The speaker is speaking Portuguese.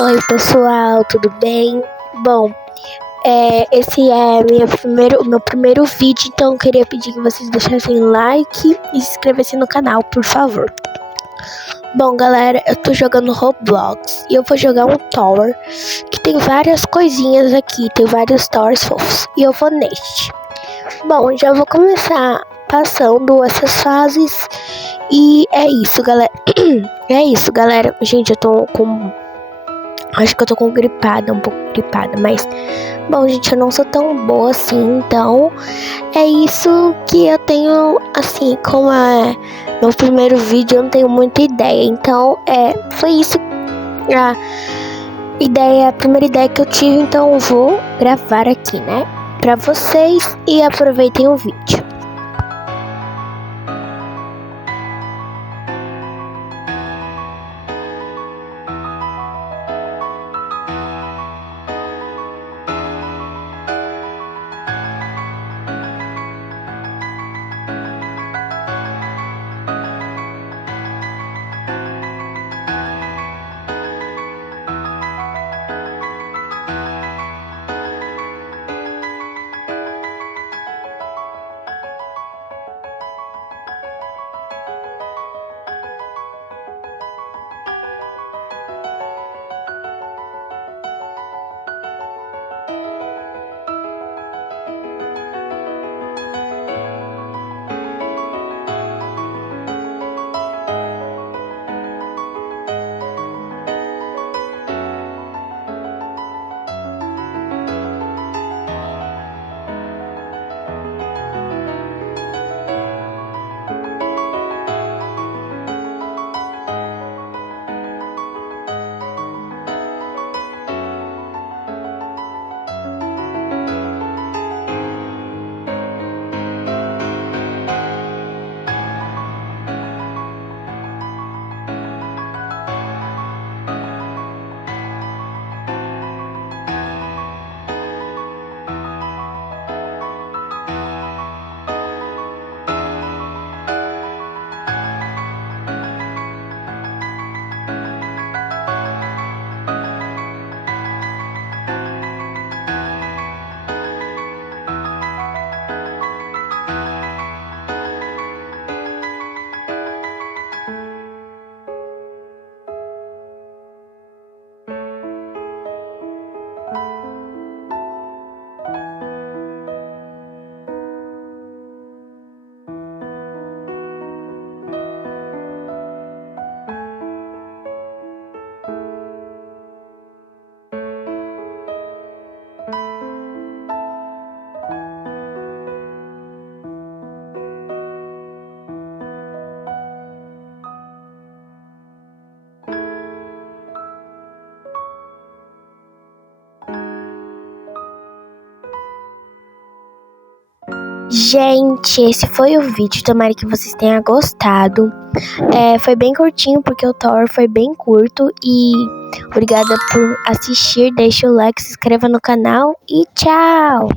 Oi pessoal, tudo bem? Bom, esse é meu primeiro vídeo, então eu queria pedir que vocês deixassem like e se inscrevessem no canal, por favor. Bom galera, eu tô jogando Roblox e eu vou jogar um Tower que tem várias coisinhas aqui, tem vários Towers fofos e eu vou neste. Bom, já vou começar passando essas fases e é isso galera. É isso galera, gente, eu tô com... Acho que eu tô um pouco gripada, mas... Bom, gente, eu não sou tão boa assim, então... É isso que eu tenho, assim, como é meu primeiro vídeo, eu não tenho muita ideia. Então, foi isso a primeira ideia que eu tive, então eu vou gravar aqui, né? Pra vocês e aproveitem o vídeo. Gente, esse foi o vídeo, tomara que vocês tenham gostado. Foi bem curtinho porque o Tower foi bem curto. E obrigada por assistir, deixa o like, se inscreva no canal e tchau!